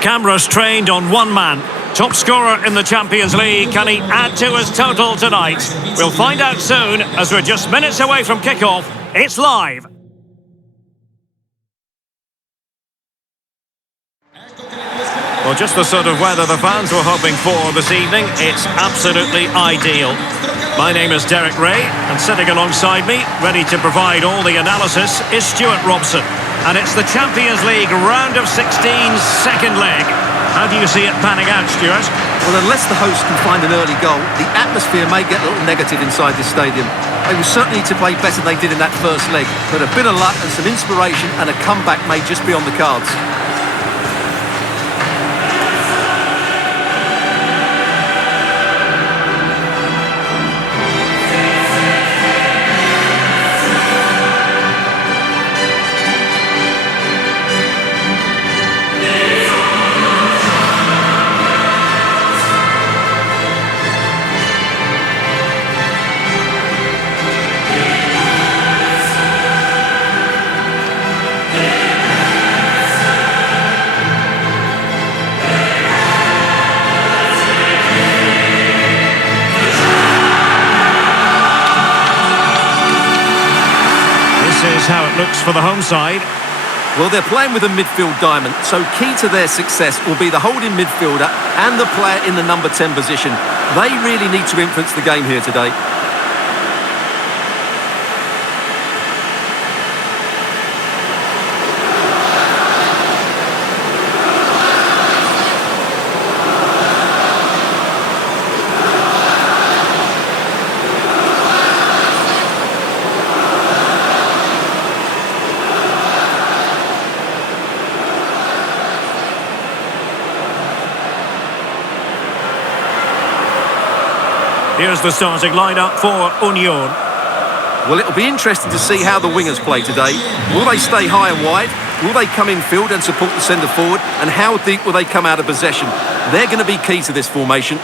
Cameras trained on one man. Top scorer in the Champions League. Can he add to his total tonight? We'll find out soon as we're just minutes away from kickoff. It's live. Well, just the sort of weather the fans were hoping for this evening. It's absolutely ideal. My name is Derek Ray, and sitting alongside me, ready to provide all the analysis, is Stuart Robson. And it's the Champions League round of 16's second leg. How do you see it panning out, Stuart? Well, unless the hosts can find an early goal, the atmosphere may get a little negative inside this stadium. They will certainly need to play better than they did in that first leg, but a bit of luck and some inspiration and a comeback may just be on the cards. How it looks for the home side. Well, they're playing with a midfield diamond, so key to their success will be the holding midfielder and the player in the number 10 position. They really need to influence the game here today. Here's the starting lineup for Union. Well, it'll be interesting to see how the wingers play today. Will they stay high and wide? Will they come in field and support the centre forward? And how deep will they come out of possession? They're going to be key to this formation.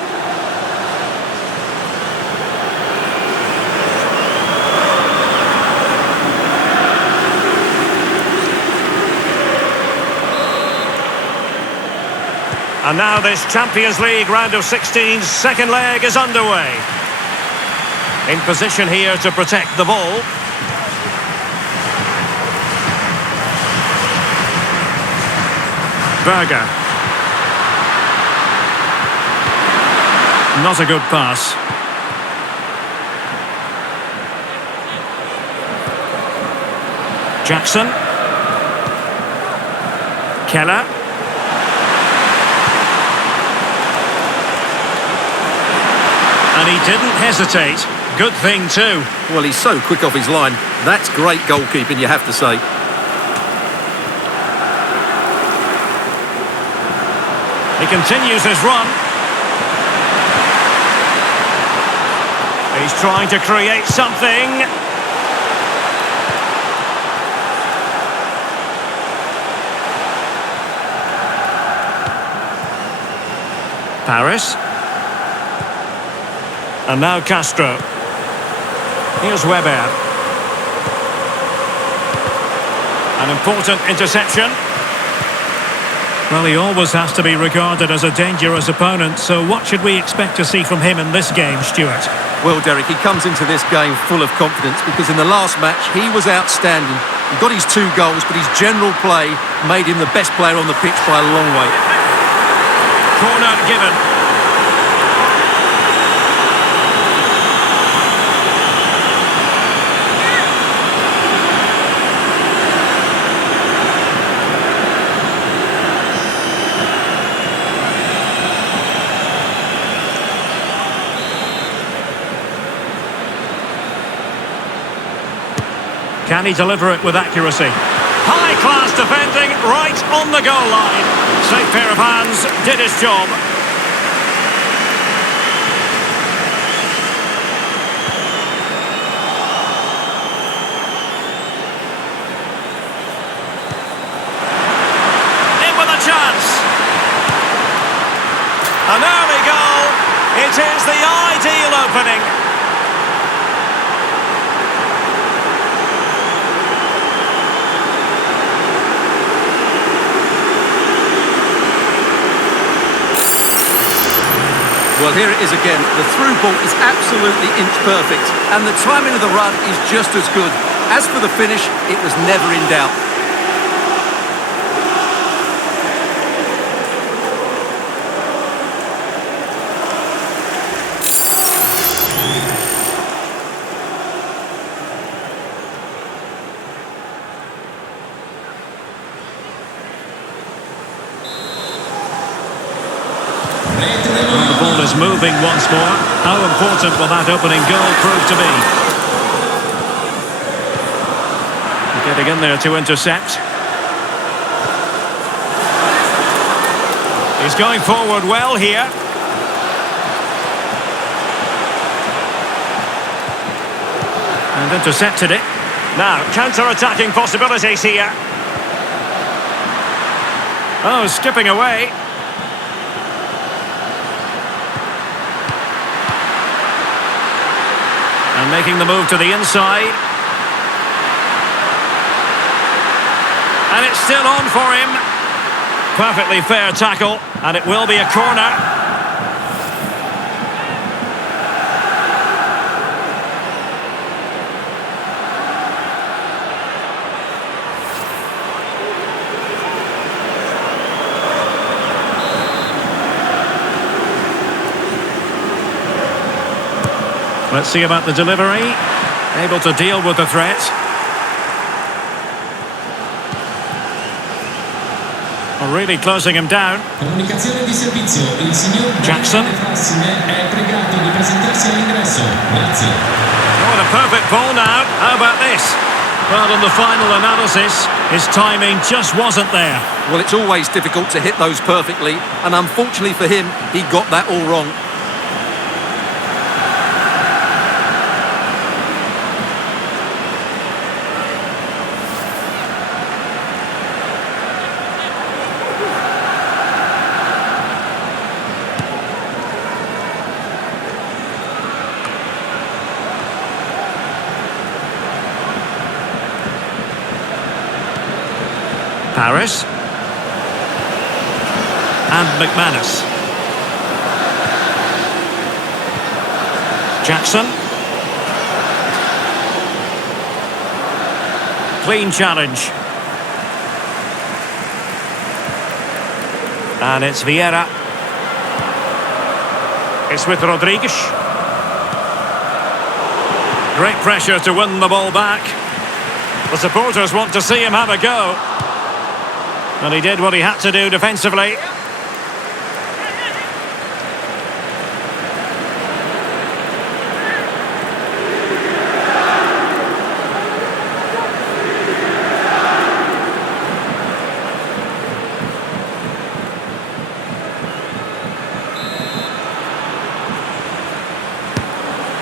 And now this Champions League round of 16's second leg is underway. In position here to protect the ball. Berger. Not a good pass. Jackson. Keller. And he didn't hesitate. Good thing too. Well, he's so quick off his line. That's great goalkeeping, you have to say. He continues his run. He's trying to create something. Paris. And now Castro. Here's Weber. An important interception. Well, he always has to be regarded as a dangerous opponent, so what should we expect to see from him in this game, Stuart? Well, Derek, he comes into this game full of confidence because in the last match, he was outstanding. He got his 2 goals, but his general play made him the best player on the pitch by a long way. Corner given. Can he deliver it with accuracy? High-class defending right on the goal line. Safe pair of hands, did his job. In with a chance. An early goal. It is the ideal opening. Well, here it is again. The through ball is absolutely inch perfect, and the timing of the run is just as good. As for the finish, it was never in doubt. The ball is moving once more. How important will that opening goal prove to be? Getting in there to intercept. He's going forward well here. And intercepted it. Now, counter-attacking possibilities here. Oh, skipping away. And making the move to the inside. And it's still on for him. Perfectly fair tackle, and it will be a corner. Let's see about the delivery. Able to deal with the threat. Really closing him down. Comunicazione di servizio. Il signor Jackson. è pregato di presentarsi all'ingresso. Grazie. Oh, a perfect ball now. How about this? Well, on the final analysis, his timing just wasn't there. Well, it's always difficult to hit those perfectly, and unfortunately for him, he got that all wrong. Paris. And McManus. Jackson. Clean challenge. And it's Vieira. It's with Rodriguez. Great pressure to win the ball back. The supporters want to see him have a go. And he did what he had to do defensively.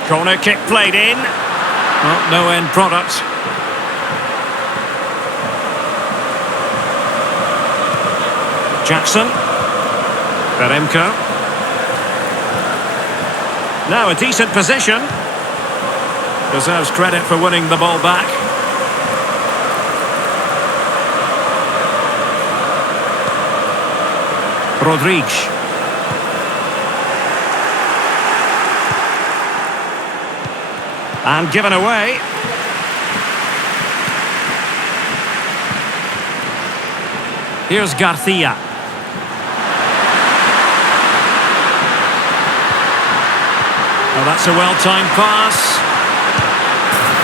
Corner kick played in. Well, no end product. Jackson. Beremko. Now a decent position. Deserves credit for winning the ball back. Rodriguez. And given away. Here's Garcia. Oh, that's a well-timed pass.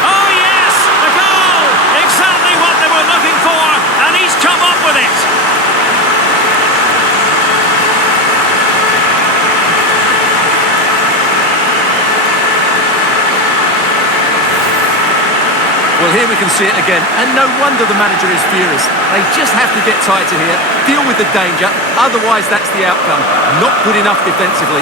Oh, yes! A goal! Exactly what they were looking for, and he's come up with it. Well, here we can see it again, and no wonder the manager is furious. They just have to get tighter here, deal with the danger, otherwise that's the outcome. Not good enough defensively.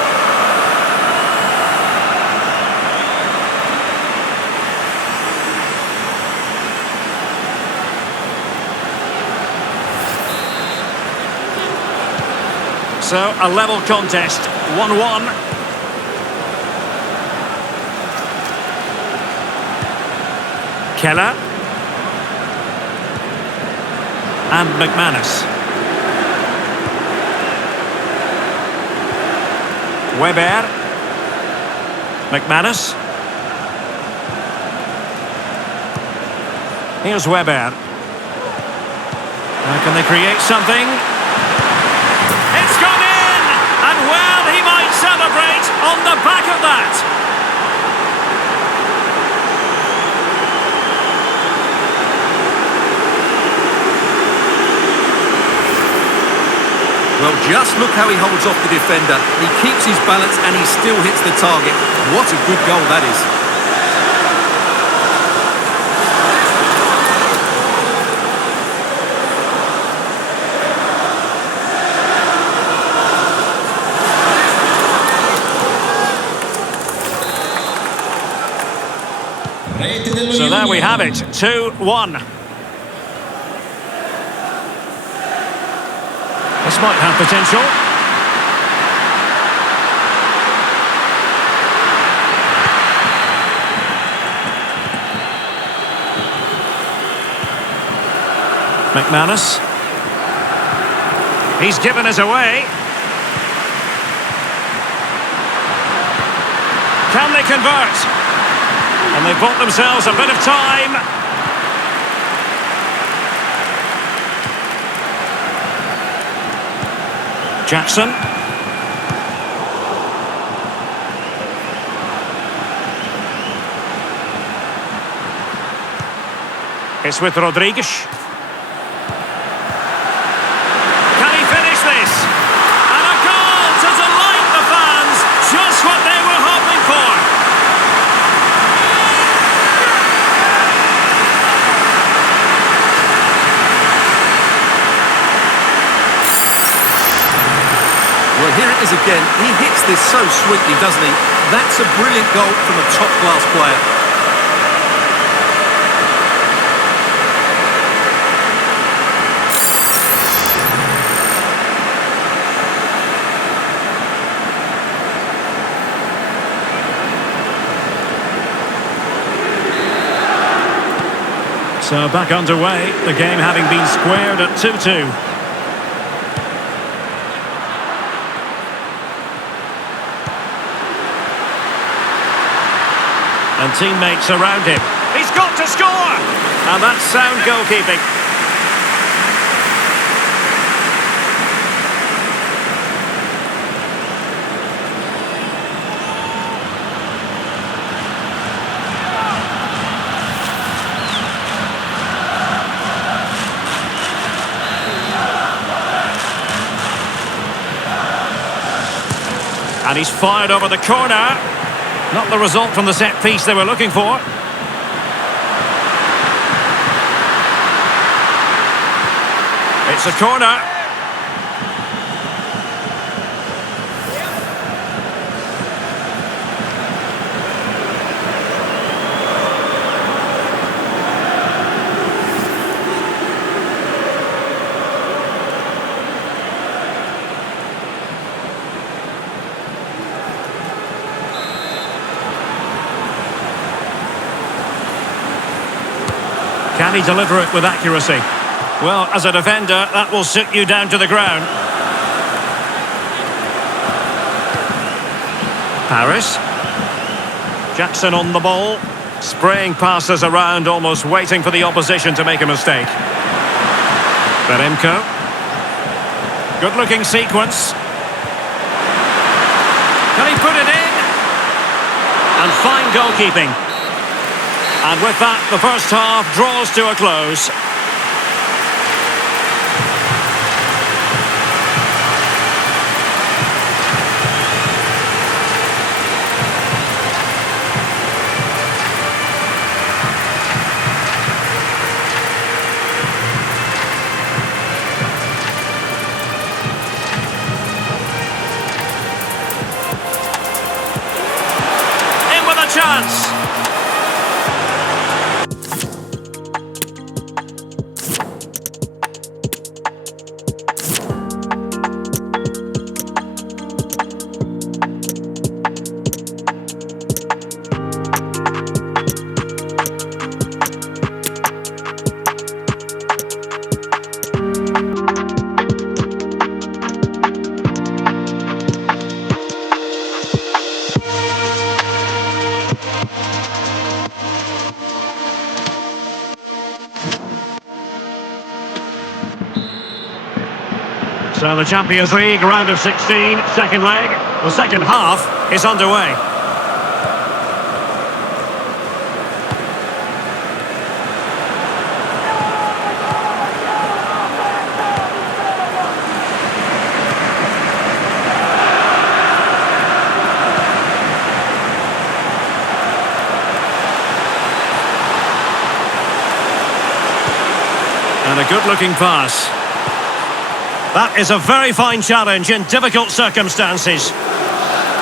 So, a level contest, 1-1. Keller. And McManus. Weber. McManus. Here's Weber. Now can they create something? It's gone in! And well, he might celebrate on the back of that. Well, just look how he holds off the defender. He keeps his balance and he still hits the target. What a good goal that is. So there we have it, 2-1. This might have potential. McManus. He's given us away. Can they convert? And they've bought themselves a bit of time. Jackson. It's with Rodriguez. Can he finish this? And a goal to delight the fans. Just what they were hoping for. Well, here it is again. He hits this so sweetly, doesn't he? That's a brilliant goal from a top-class player. So back underway, the game having been squared at 2-2. And teammates around him. He's got to score! And that's sound goalkeeping. And he's fired over the corner. Not the result from the set piece they were looking for. It's a corner. Can he deliver it with accuracy? Well, as a defender, that will sit you down to the ground. Paris. Jackson on the ball. Spraying passes around, almost waiting for the opposition to make a mistake. Beremko. Good-looking sequence. Can he put it in? And fine goalkeeping. And with that, the first half draws to a close. In with a chance. So the Champions League round of 16, second leg. The second half is underway. And a good-looking pass. That is a very fine challenge in difficult circumstances.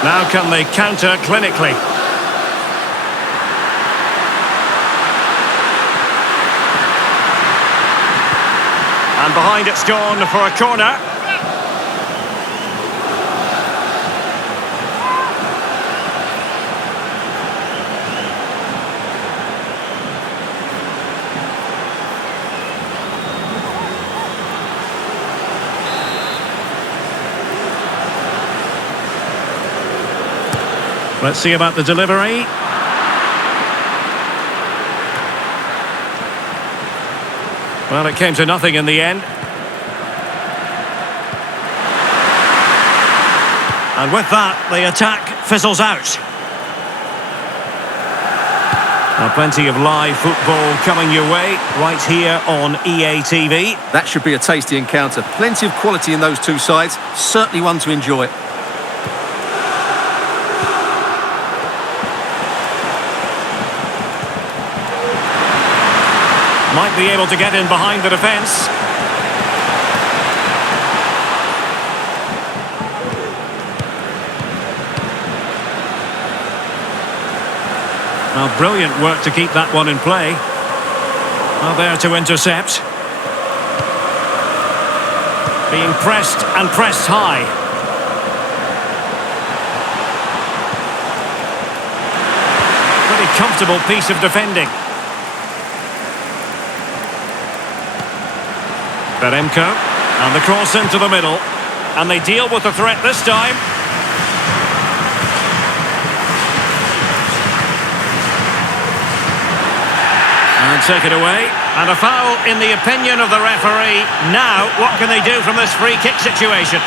Now can they counter clinically? And behind it's gone for a corner. Let's see about the delivery. Well, it came to nothing in the end. And with that, the attack fizzles out. Now, plenty of live football coming your way right here on EA TV. That should be a tasty encounter. Plenty of quality in those two sides. Certainly one to enjoy. Might be able to get in behind the defence. Well, brilliant work to keep that one in play. Well, there to intercept. Being pressed and pressed high. Pretty comfortable piece of defending. Beremko, and the cross into the middle, and they deal with the threat this time. And take it away, and a foul in the opinion of the referee. Now, what can they do from this free kick situation?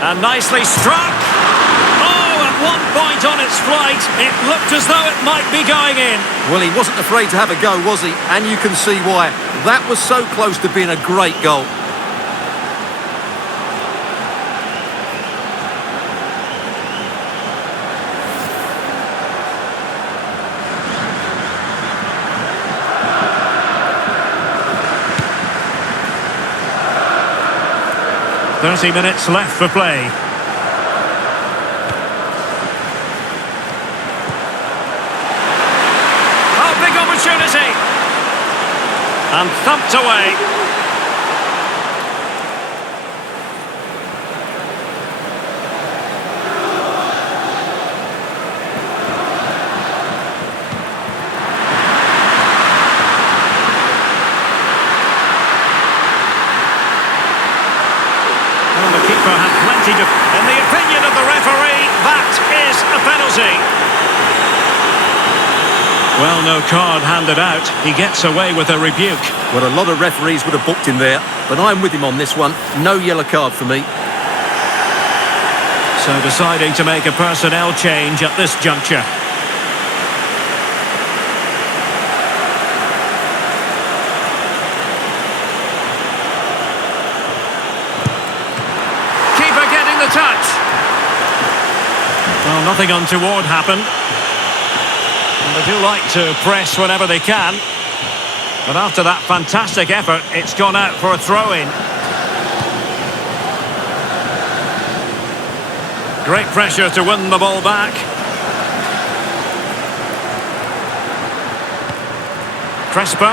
And nicely struck. Oh, at one point on its flight, it looked as though it might be going in. Well, he wasn't afraid to have a go, was he? And you can see why. That was so close to being a great goal. .30 minutes left for play. Oh, big opportunity! And thumped away. Had plenty to... In the opinion of the referee, that is a penalty. Well, no card handed out. He gets away with a rebuke. Well, a lot of referees would have booked him there, but I'm with him on this one. No yellow card for me. So deciding to make a personnel change at this juncture. Touch. Well, nothing untoward happened. And they do like to press whenever they can. But after that fantastic effort, it's gone out for a throw-in. Great pressure to win the ball back. Crespo.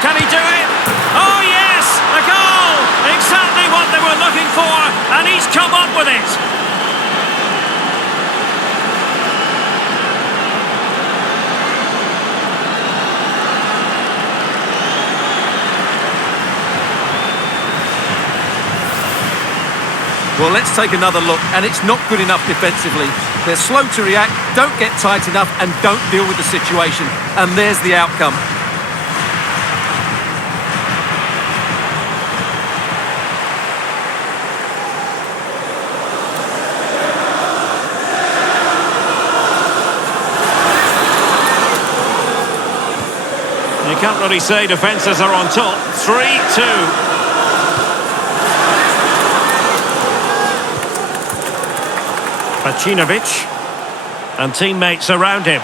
Can he do it? Oh yes, a goal! Exactly what they were looking for, and he's come up with it. Well, let's take another look, and it's not good enough defensively. They're slow to react, don't get tight enough, and don't deal with the situation. And there's the outcome. You can't really say defences are on top. 3-2. Pacinovic, and teammates around him.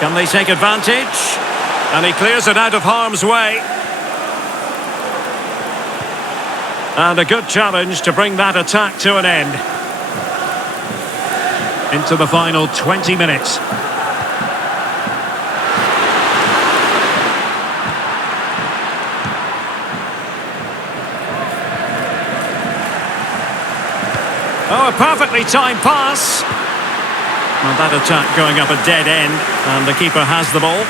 Can they take advantage? And he clears it out of harm's way. And a good challenge to bring that attack to an end. Into the final 20 minutes. Oh, a perfectly timed pass. Well, that attack going up a dead end, and the keeper has the ball.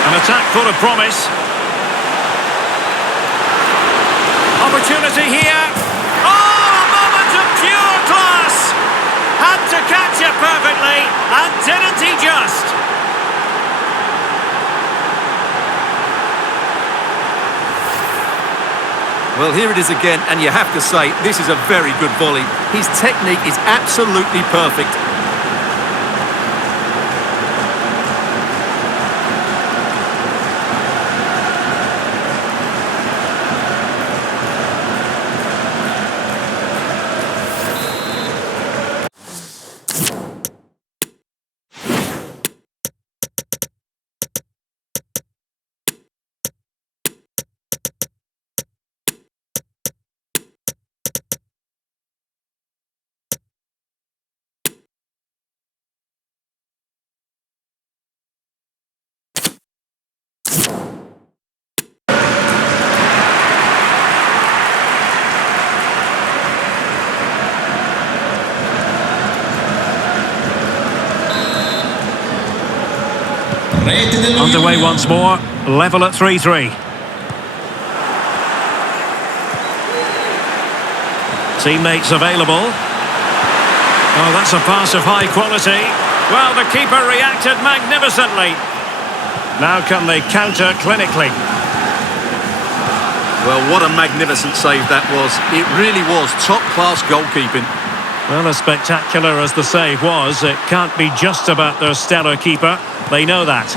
An attack full of promise. Opportunity here. Oh, a moment of pure class. Had to catch it perfectly, and didn't he just? Well, here it is again, and you have to say, this is a very good volley. His technique is absolutely perfect. Underway once more, level at 3-3. Teammates available. Oh, that's a pass of high quality. Well, the keeper reacted magnificently. Now can they counter clinically? Well, what a magnificent save that was. It really was top-class goalkeeping. Well, as spectacular as the save was, it can't be just about their stellar keeper. They know that.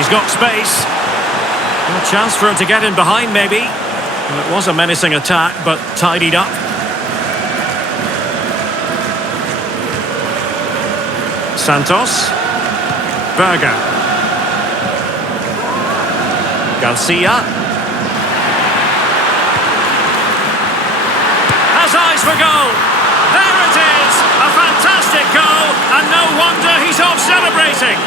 He's got space. A chance for him to get in behind, maybe. Well, it was a menacing attack, but tidied up. Santos. Berger. Garcia. Has eyes for goal. There it is. A fantastic goal, and no wonder he's off celebrating.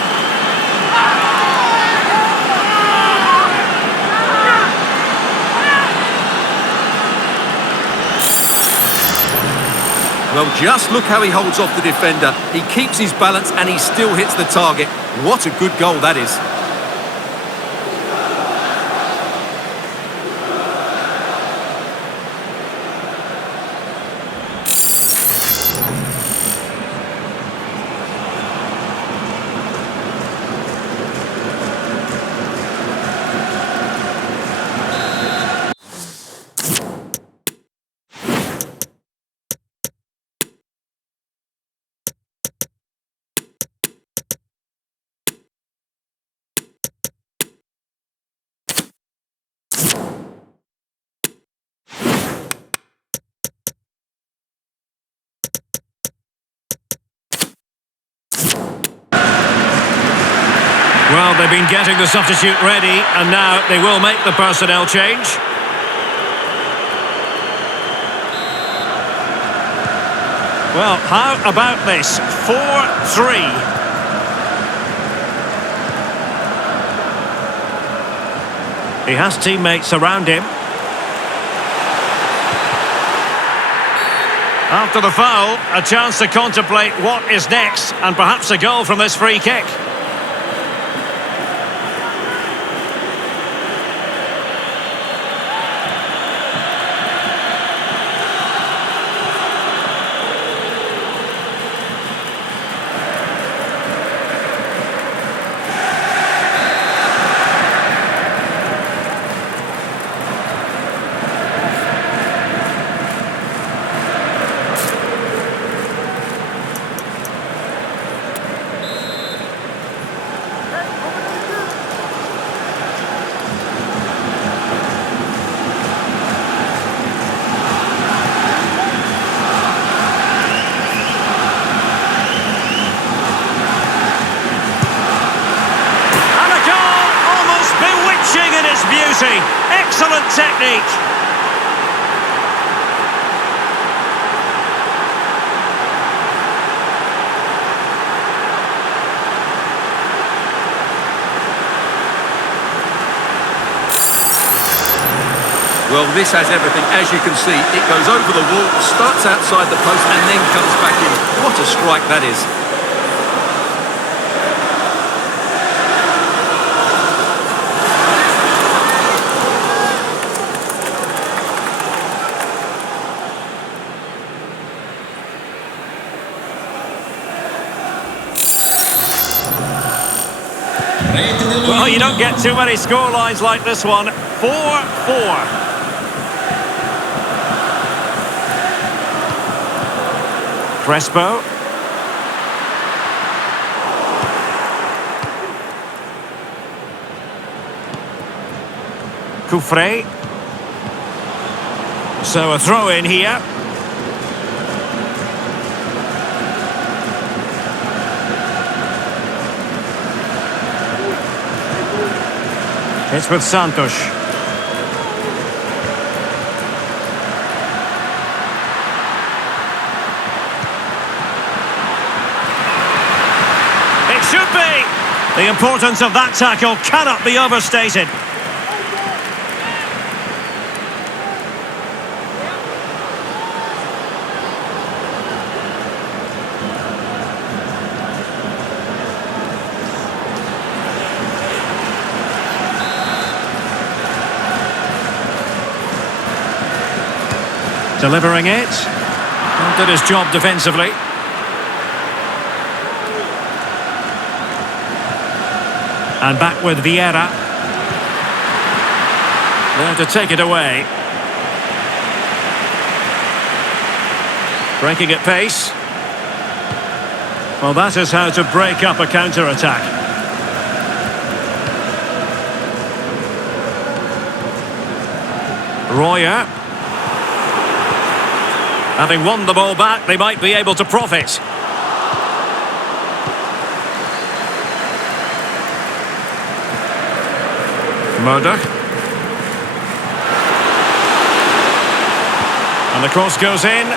Well, just look how he holds off the defender. He keeps his balance and he still hits the target. What a good goal that is. Well, they've been getting the substitute ready, and now they will make the personnel change. Well, how about this? 4-3. He has teammates around him. After the foul, a chance to contemplate what is next, and perhaps a goal from this free kick. In its beauty. Excellent technique. Well, this has everything. As you can see, it goes over the wall, starts outside the post and then comes back in. What a strike that is. Well, you don't get too many scorelines like this one. 4-4. Crespo. Coufret. So a throw in here. It's with Santos. It should be! The importance of that tackle cannot be overstated. Delivering it. Did his job defensively. And back with Vieira. There to take it away. Breaking at pace. Well, that is how to break up a counter-attack. Royer. Having won the ball back, they might be able to profit. Murdoch. And the cross goes in.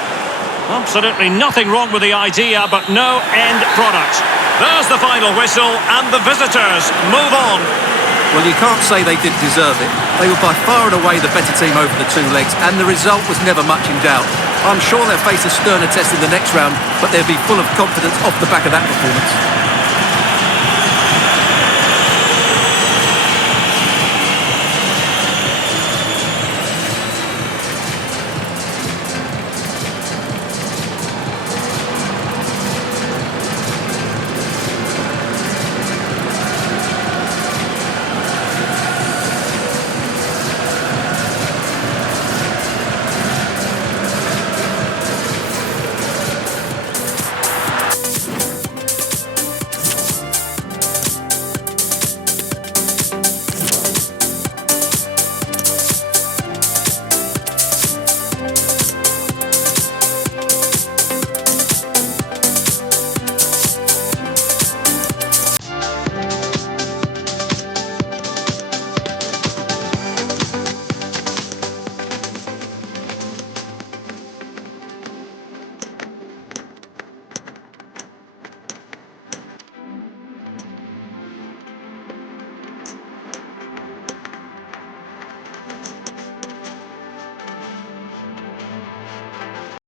Absolutely nothing wrong with the idea, but no end product. There's the final whistle, and the visitors move on. Well, you can't say they didn't deserve it. They were by far and away the better team over the two legs, and the result was never much in doubt. I'm sure they'll face a sterner test in the next round, but they'll be full of confidence off the back of that performance.